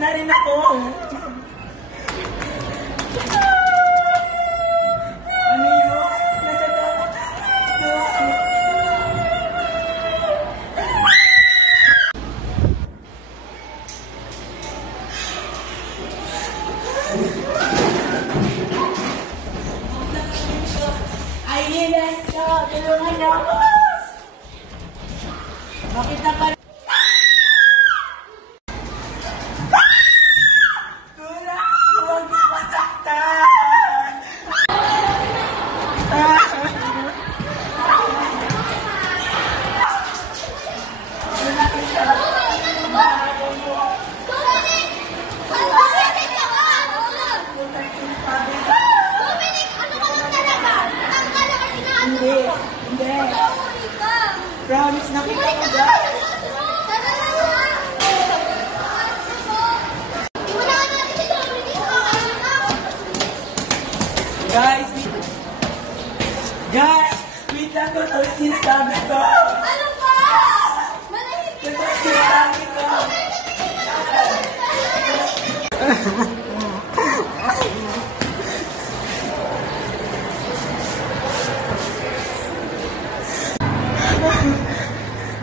na rin ako. Ano yun? Natatakot ako. Ay, nilas ko. Tulungan niyo ako. Bakit na pa? Hindi. Promise na kita ko dyan. Guys, wait lang ko. Ito sinasabi ko. Ano ba? Manahimik Ito sinasabi ko.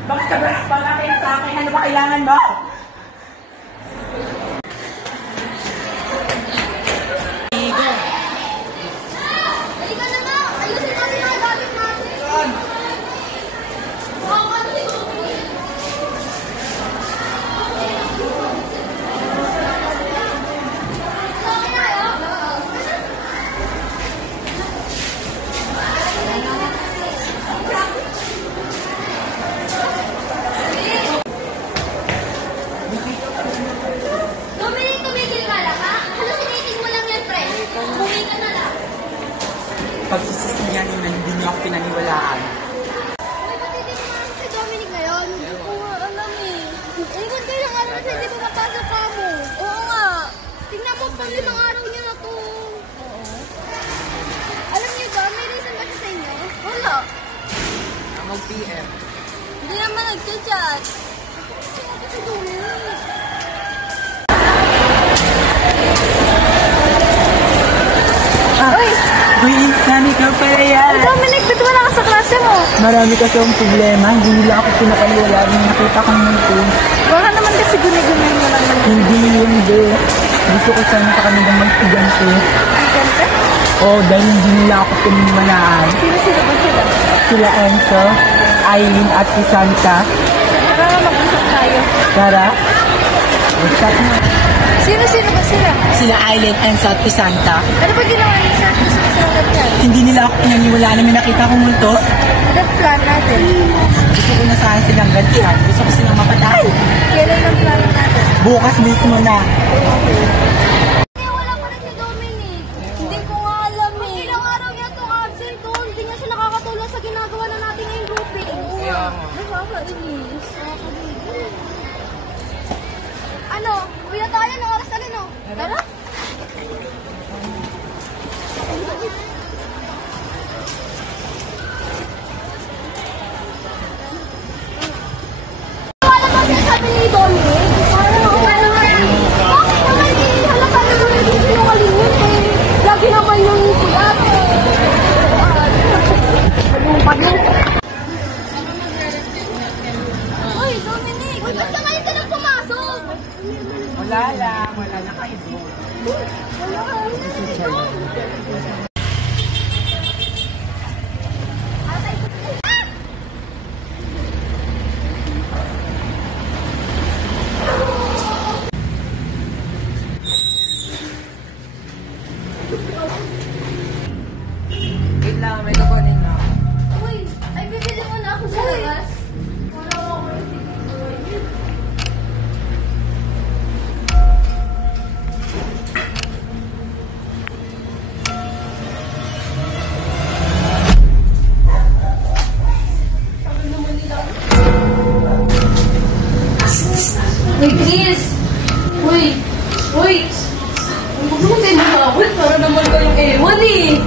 Bakit ka ba nakapalapit sa akin? Ano ba kailangan mo? Halika na nga! Ayusin natin ang gamit natin! Mukha ka si Gopi! Okay na kayo? Dominic, tumigil ka lang, ha? Hallucinating mo lang yan, friend. Umuwi ka na lang. Pagsisisiyan na hindi niyo ako pinaniwalaan. May matitira naman si Dominic ngayon. Hindi ko nga alam eh. Ingon kayo lang araw kasi hindi pa mapasok ka mo. Oo nga. Tingnan mo pang 5 araw niya na to. Oo. Alam niyo ba, may reason ba siya sa inyo? Wala. Mag-PM. Hindi naman nag-chat. Si Dominic. Uy! Uy, Insan, ikaw pala yan. Dominic, ba't wala ka sa klase mo? Marami kasi akong problema. Hindi nila ako pinapaniwala nung nakita kong multo. Baka naman kasi gunay-gunay mo lang naman. Hindi yun, de. Gusto ko sana sa kanilang mag-igante. Gante? Oo, dahil hindi nila ako pinaniwalaan. Sino-sino ba sila? Sila Enzo, Aileen at si Santa. Tara, mag-usap tayo. Tara. Usap mo. Sino-sino ba sila? Sila Aileen, Enzo at si Santa. Ano ba ginawa niyo sa akin sa kasalat yan? Hindi nila ako pinaniwalaan na may nakita kong multo. Anong plan natin? Gusto ko na sana silang gantihan. Gusto ko silang mapatay. Kailan ang plan natin? Bukas mismo na. Wala pa rin si Dominic. Hindi ko nga alam eh. Ilang araw niya itong absent ko. Hindi nga siya nakakatulong sa ginagawa na natin ngayong grouping. Kaya nga. Nakakainis. Ano? Uwi na tayo ng oras na rin, oh. Tara? Wala ba sinasabi ni Dominic? Bakit naman halata naman hindi sinungaling yun eh? Lagi naman yung kulat eh. Malupad yun. Uy, Dominic! Ba't ka ngayon ka nang pumasok? Wala lang. Wala na kayo. Wala ka. Wait lang. May kukunin na. Uy, ay bibili mo na ako sa labas. Wala ako receipt. Uy, Chris! Uy! Uy! Huwag mo kayo nakawit para naman kayong ewan eh!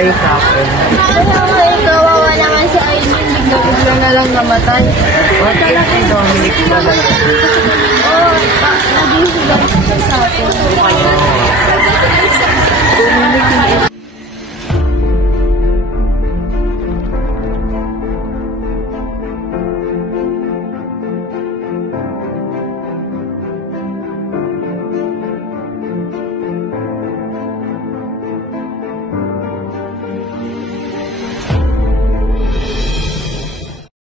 kayo sa akin. Ay, kawawa naman si Aileen. Bigla-bigla na lang namatay. What if si Dominic talaga? Oo, naging sila sa akin.